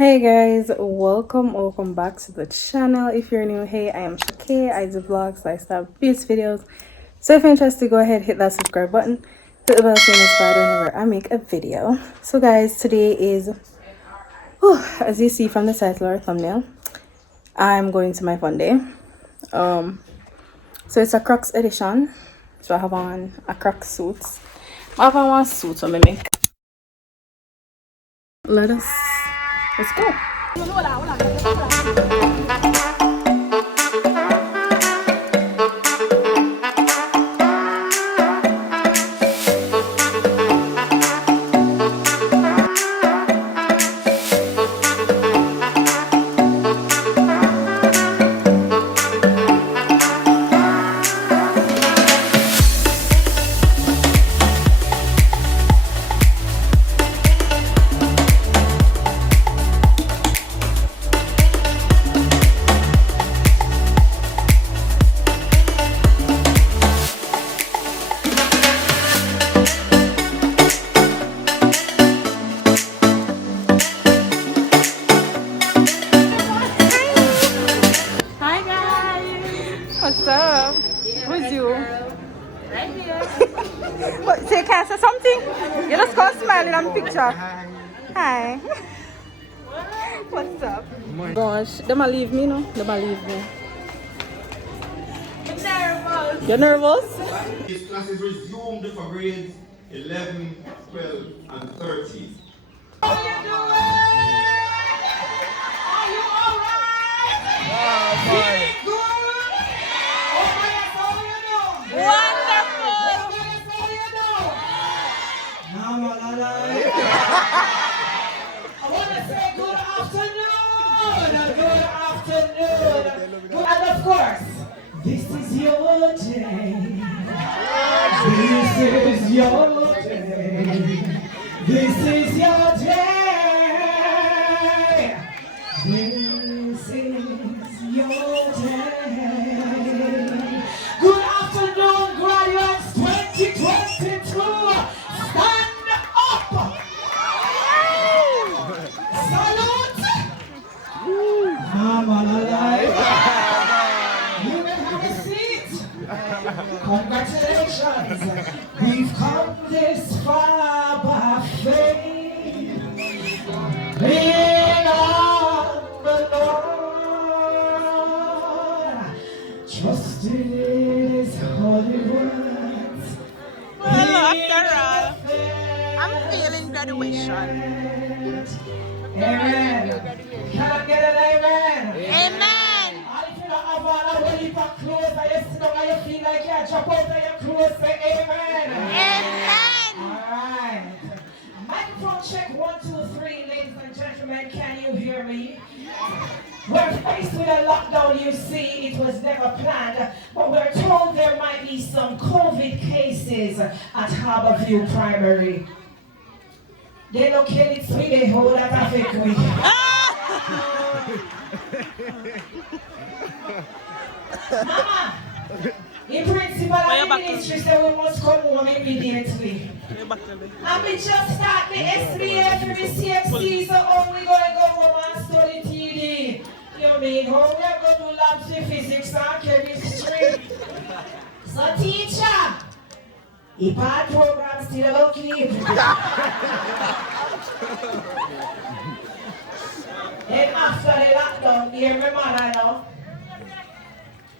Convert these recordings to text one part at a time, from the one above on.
Hey guys, welcome back to the channel. If you're new, hey, I am Shakay. I do vlogs, lifestyle, beauty videos. So if you're interested, go ahead, hit that subscribe button, hit the bell so you're notified whenever I make a video. So guys, today is, as you see from the title or thumbnail, I'm going to my Funday. So it's a Crocs edition. So I have on a Crocs suit. I have on one suit, so I make. Let's go. What's up? Who's you? Right here. What, so you can't say something? You just go smiling on the picture. Hi. What's up? Gosh, they might leave me, no? They might leave me. I'm nervous. You're nervous? These classes resumed for grades 11, 12, and 13. How you doing? Are you alright? Feeling good? Oh my God, how you doing? Wonderful. Oh my God, how you doing? Now I'm alive. I want to say good afternoon. And of course, this is your day. This is your day. This is your day. This is your day. Good afternoon, graduates 2022. Stand up. Salute. I'm alive. You may have a seat. Congratulations. We've come this far by faith. Lean on the Lord. Trust in His holy words. Well, after all, I'm feeling graduation. Amen. Can I get an amen? Amen. And if you don't have all a whole heap of clothes and you sit down and you feel like you drop out of your clothes, say amen. Amen. Alright. Microphone check 1, 2, 3, ladies and gentlemen, can you hear me? We're faced with a lockdown, you see, it was never planned, but we're told there might be some COVID cases at Harborview Primary. They don't kill it sweet, they hold that traffic week. Mama, in principle, the ministry said we must come home immediately. And we just start the SBA for the CFC, so how we going to go home and study TD? You mean, how we are going to do labs in physics and chemistry? So teacher, if our program still about keep. Then after the lockdown, you remember I know?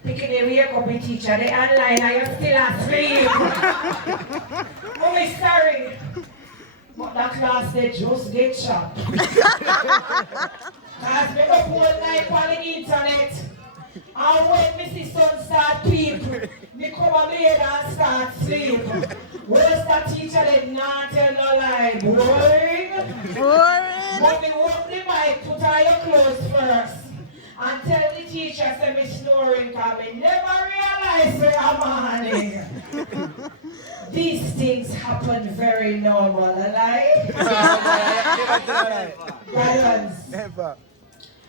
Picking the wake up with teacher, the online and you're still asleep. Oh, me sorry. But that class they just get chopped. Cause me up all night on the internet. And when me see sun start peep, me come on bed and start sleep. Where's that teacher that not tell no lie? Boring. But me open the mic, put on your clothes first. And tell the teacher say me snoring because me never realize say I'm morning. These things happen very normal, alive? Never.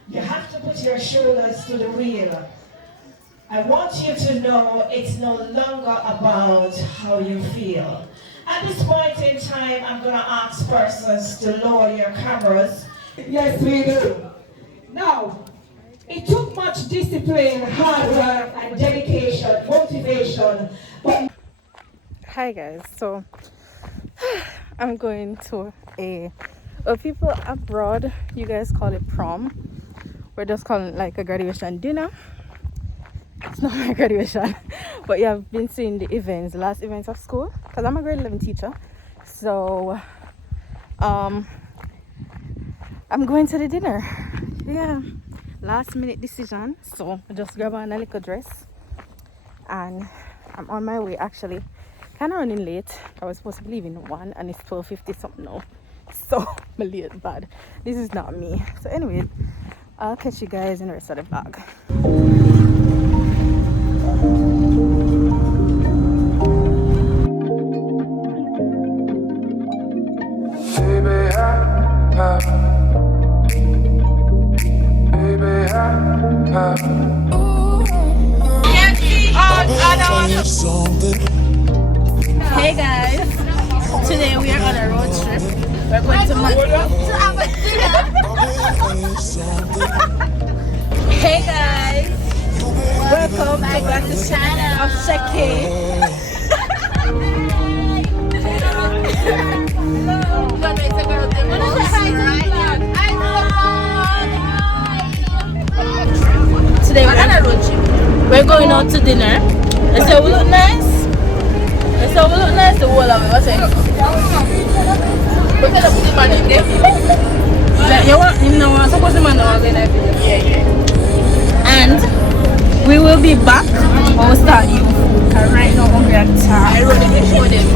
You have to put your shoulders to the wheel. I want you to know it's no longer about how you feel. At this point in time, I'm going to ask persons to lower your cameras Yes, we do. Now, it took much discipline, hard work, and dedication, motivation, but Hi guys, so I'm going to a people abroad, you guys call it prom. We're just calling it like a graduation dinner. It's not my graduation, but yeah, I've been seeing the events, the last events of school, because I'm a grade 11 teacher. So I'm going to the dinner. Yeah, last minute decision. So I just grab on a little dress and I'm on my way. Actually kind of running late. I was supposed to be leaving 1 and it's 12:50 something now, so I'm late bad. This is not me. So anyway, I'll catch you guys in the rest of the vlog. Hey guys, today we are on a road trip. We're going to Hey guys, welcome to the channel of Shakay. Today we're on a road trip. We're going out to dinner. And so we look nice. And so we look nice. The whole of it. What's it? We're gonna put the man in there. You want him now? I'm supposed to man now. Yeah. And we will be back when we start new food. And right now hungry at the time. I already make sure them.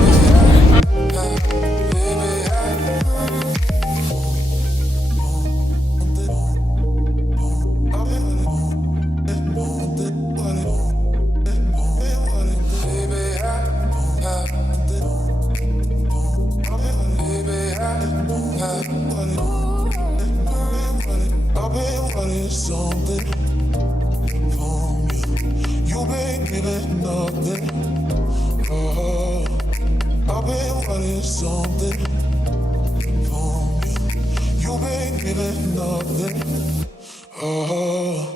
Something from you. You've been giving nothing. Oh, I've been wanting something from you. You've been giving nothing. Oh.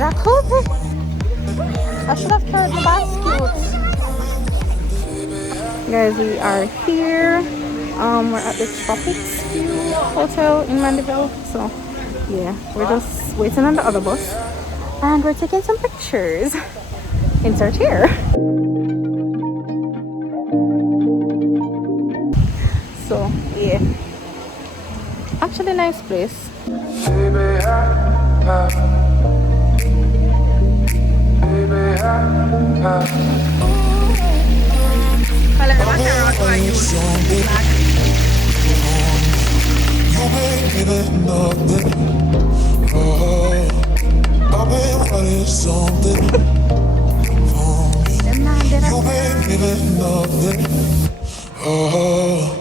Jacuzzi. I should have carried the basket. Guys, we are here. We're at the Tropics hotel in Mandeville. So yeah, we're just waiting on the other bus and we're taking some pictures. Insert here. So yeah, actually nice place. You've been giving nothing. Oh, I've been wanting something from you. You've been giving nothing. Oh.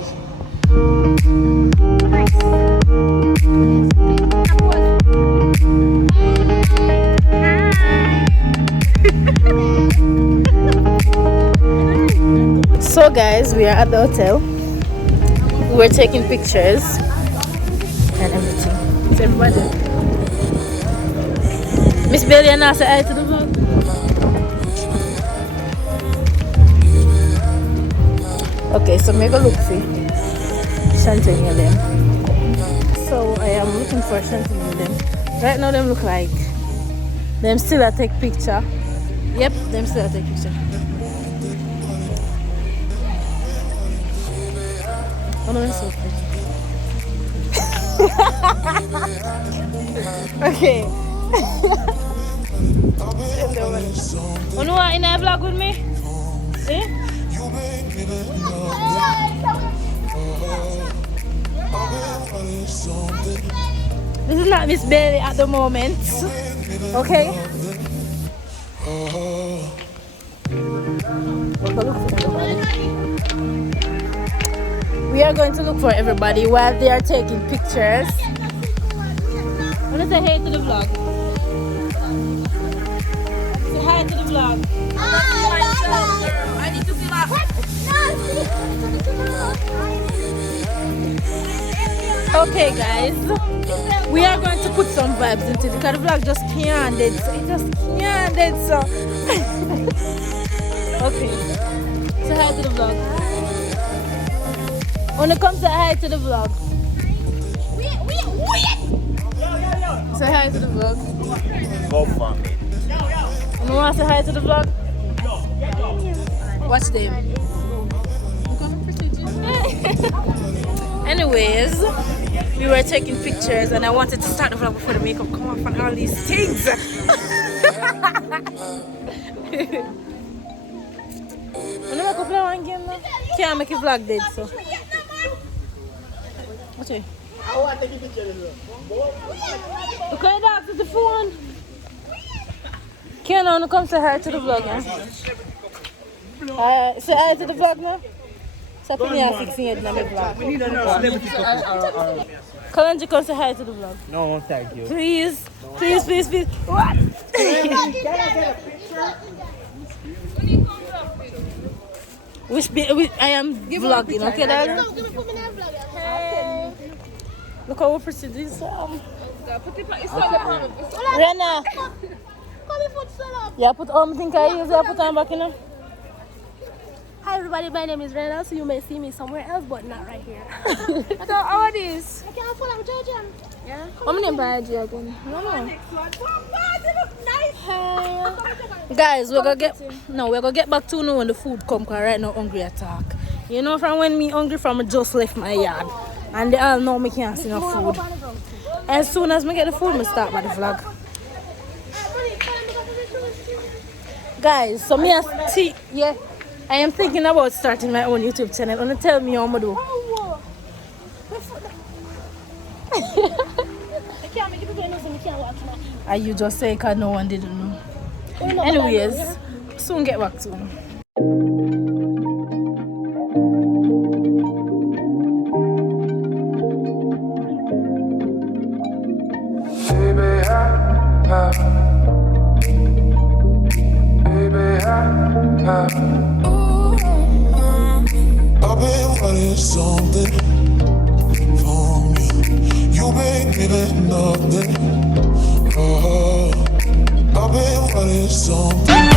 So guys, we are at the hotel. We're taking pictures and everything. It's everybody. Miss Bailey and I say hi to the vlog. Okay, so make a look see Shanteen and them. So I am looking for Shanteen and them. Right now them look like them still a take picture. Yep, them still a take picture. Oh no, it's okay. Okay. You know what in a vlog with me? See? This is not Miss Bailey at the moment. Okay? We are going to look for everybody while they are taking pictures. I want to say hey to the vlog. Say hi to the vlog. I need to fill up. Okay guys, we are going to put some vibes into it because the vlog just can't dead, so it just can't dead, so okay, say hi to the vlog. When it comes to hi to the vlog, say hi to the vlog. You want to say hi to the vlog? Watch them. Anyways, we were taking pictures and I wanted to start the vlog before the makeup come off and all these things. Can't make a vlog dead, so. What's it? I want to take a picture of it. Look at that to the phone. Can't no come say hi to the vlog, eh? Say hi to the vlog now. Stop me and fixing it in the vlog. We need a celebrity couple. Kalanji, come say hi to the vlog. No, thank you. Please, please, please, please. What? Can I get a picture? I am vlogging, okay, darling? Look how we proceed this. Rena. Yeah, put think I use it, put on back in. Hi everybody, my name is Rena, so you may see me somewhere else, but not right here. So how are these? I can't follow Georgian. Yeah? How many buy you again? No. Hey. Guys, we're gonna get back to now when the food come, because right now hungry attack. You know, from when me hungry from, I just left my yard. And they all know me can't see no food. As soon as I get the food, I start by the vlog. Guys, so me yeah, I am thinking about starting my own YouTube channel. Wanna tell me how I'm do? And you just say because no one didn't know. Anyways, soon get back to you. I've been wanting something from you. You ain't giving nothing. I've been wanting something.